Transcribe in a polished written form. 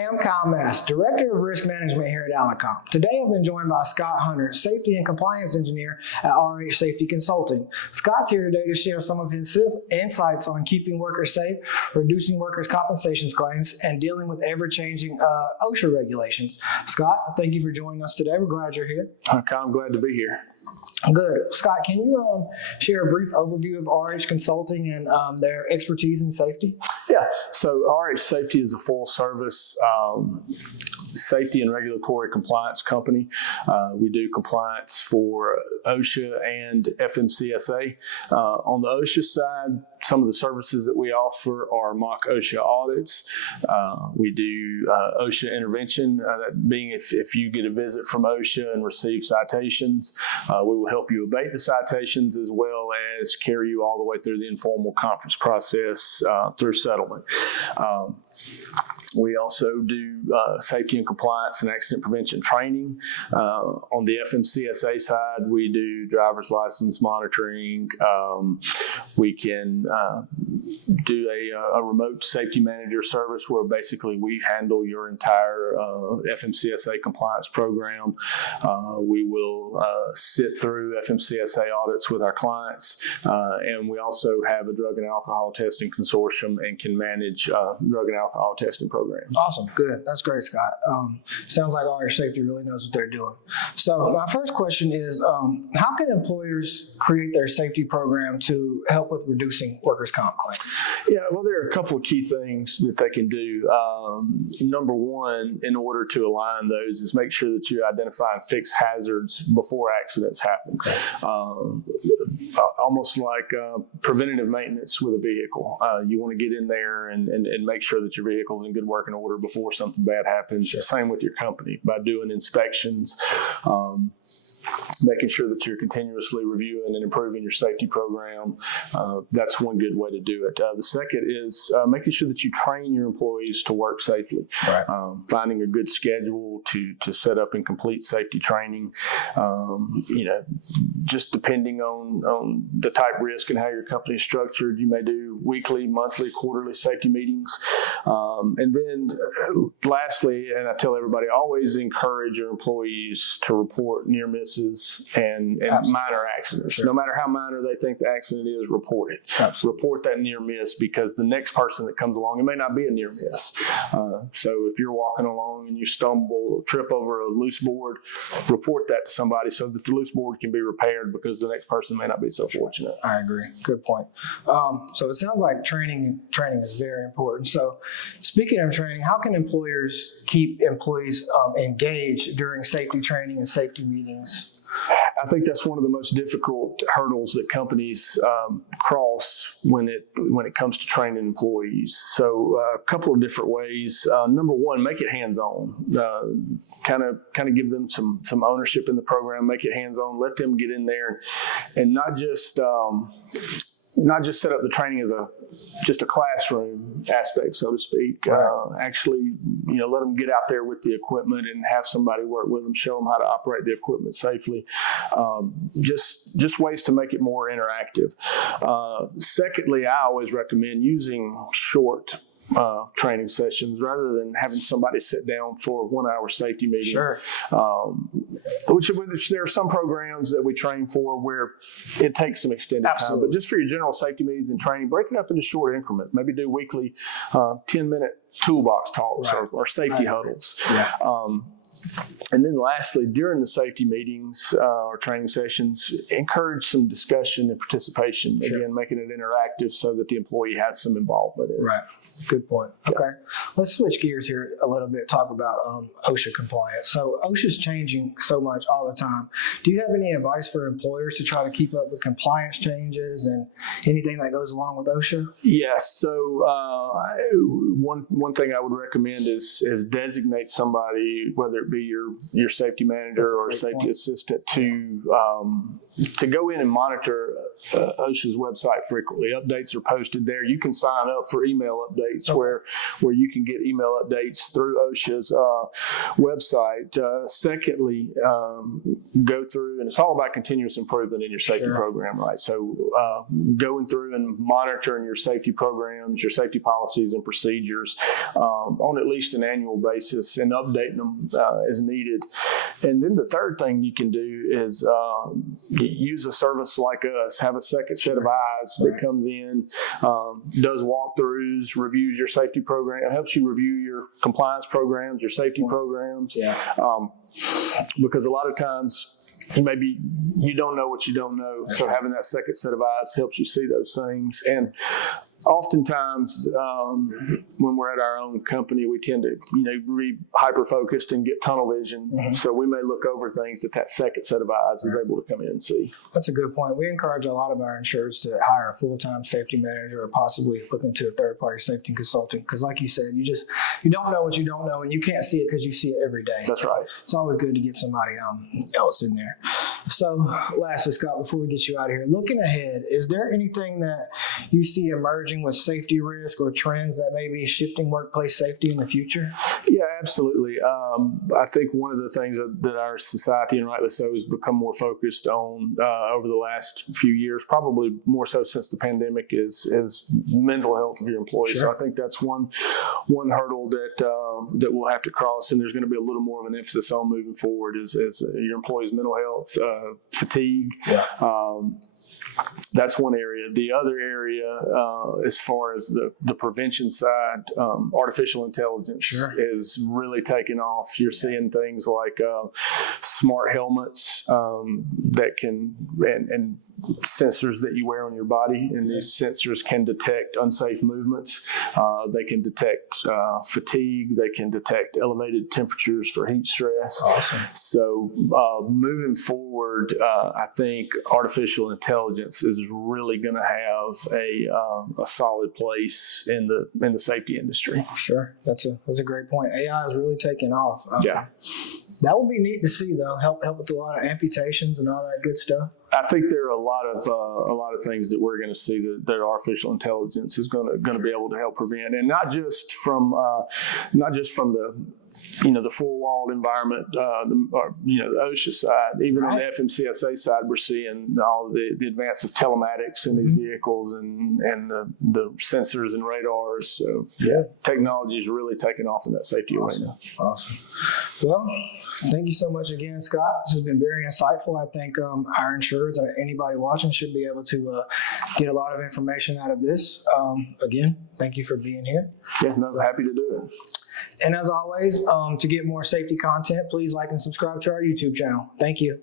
Hey, I'm Kyle Maske, Director of Risk Management here at AlaCOMP. Today I've been joined by Scott Hunter, Safety and Compliance Engineer at RH Safety Consulting. Scott's here today to share some of his insights on keeping workers safe, reducing workers' compensation claims, and dealing with ever-changing OSHA regulations. Scott, thank you for joining us today. We're glad you're here. Kyle, I'm glad to be here. Good. Scott, can you share a brief overview of RH Consulting and their expertise in safety? Yeah, so RH Safety is a full-service safety and regulatory compliance company. We do compliance for OSHA and FMCSA. On the OSHA side, some of the services that we offer are mock OSHA audits. We do OSHA intervention, that being if you get a visit from OSHA and receive citations, we will help you abate the citations as well as carry you all the way through the informal conference process through settlement. We also do safety and compliance and accident prevention training. On the FMCSA side, we do driver's license monitoring. We can do a remote safety manager service where basically we handle your entire FMCSA compliance program. We will sit through FMCSA audits with our clients, and we also have a drug and alcohol testing consortium and can manage drug and alcohol testing programs. Awesome. Good. That's great, Scott. Sounds like RH Safety really knows what they're doing. So my first question is, how can employers create their safety program to help with reducing workers' comp claims? Yeah, well, there are a couple of key things that they can do. Number one, in order to align those, is make sure that you identify and fix hazards before accidents happen. Almost like preventative maintenance with a vehicle. You want to get in there and make sure that your vehicle's in good working order before something bad happens. Sure. Same with your company by doing inspections. Making sure that you're continuously reviewing and improving your safety program. That's one good way to do it. The second is making sure that you train your employees to work safely. Right. Finding a good schedule to set up and complete safety training. Just depending on the type of risk and how your company is structured, you may do weekly, monthly, quarterly safety meetings. And then lastly, and I tell everybody, always encourage your employees to report near misses and minor accidents. Sure. No matter how minor they think the accident is, report it. Absolutely. Report that near miss, because the next person that comes along, it may not be a near miss. So if you're walking along and you stumble, trip over a loose board, report that to somebody so that the loose board can be repaired, because the next person may not be so fortunate. I agree. Good point. So it sounds like training is very important. So speaking of training, how can employers keep employees engaged during safety training and safety meetings? I think that's one of the most difficult hurdles that companies cross when it comes to training employees. So a couple of different ways. Number one, make it hands-on. Kind of give them some ownership in the program. Make it hands-on. Let them get in there and not just set up the training as just a classroom aspect, so to speak. Right. Actually, let them get out there with the equipment and have somebody work with them, show them how to operate the equipment safely. Just ways to make it more interactive. Secondly, I always recommend using short training sessions rather than having somebody sit down for a 1-hour safety meeting. Sure. Which there are some programs that we train for where it takes some extended time. But just for your general safety meetings and training, break it up into short increments. Maybe do weekly 10-minute toolbox talks. Right. or safety huddles. Yeah. And then lastly, during the safety meetings or training sessions, encourage some discussion and participation. Sure. Again, making it interactive so that the employee has some involvement in it. Right. Good point. Yeah. Okay. Let's switch gears here a little bit, talk about OSHA compliance. So OSHA is changing so much all the time. Do you have any advice for employers to try to keep up with compliance changes and anything that goes along with OSHA? Yes. So one thing I would recommend is designate somebody, whether it it be your safety manager or safety assistant, to go in and monitor OSHA's website frequently. Updates are posted there. You can sign up for email updates where you can get email updates through OSHA's website. Secondly, go through, and it's all about continuous improvement in your safety program, right? So going through and monitoring your safety programs, your safety policies and procedures on at least an annual basis, and updating them as needed. And then the third thing you can do is use a service like us. Have a second set of eyes that comes in, does walkthroughs, reviews your safety program, helps you review your compliance programs, your safety programs. Because a lot of times you don't know what you don't know. So having that second set of eyes helps you see those things. And oftentimes, when we're at our own company, we tend to, be hyper-focused and get tunnel vision. So we may look over things that second set of eyes is able to come in and see. That's a good point. We encourage a lot of our insureds to hire a full-time safety manager or possibly look into a third-party safety consultant. Because like you said, you don't know what you don't know, and you can't see it because you see it every day. That's right. It's always good to get somebody else in there. So lastly, Scott, before we get you out of here, looking ahead, is there anything that you see emerging with safety risk or trends that may be shifting workplace safety in the future? Yeah, absolutely. I think one of the things that our society, and rightly so, has become more focused on over the last few years, probably more so since the pandemic, is mental health of your employees. So I think that's one hurdle that we'll have to cross, and there's going to be a little more of an emphasis on moving forward is your employees' mental health, fatigue. That's one area. The other area, as far as the prevention side, artificial intelligence is really taking off. You're seeing things like smart helmets that can, and sensors that you wear on your body, and these sensors can detect unsafe movements. They can detect fatigue. They can detect elevated temperatures for heat stress. Awesome. So moving forward, I think artificial intelligence is really going to have a solid place in the safety industry. Sure, that's a great point. AI is really taking off. That would be neat to see, though. Help with a lot of amputations and all that good stuff. I think there are a lot of things that we're going to see that artificial intelligence is going to be able to help prevent, and not just from the four-walled environment, the OSHA side. Even on the FMCSA side, we're seeing all the advance of telematics in these vehicles and the sensors and radars. So technology is really taking off in that safety arena. Awesome. Well, thank you so much again, Scott. This has been very insightful. I think our insureds and anybody watching should be able to get a lot of information out of this. Again, thank you for being here. Yeah, no, happy to do it. And as always, to get more safety content, please like and subscribe to our YouTube channel. Thank you.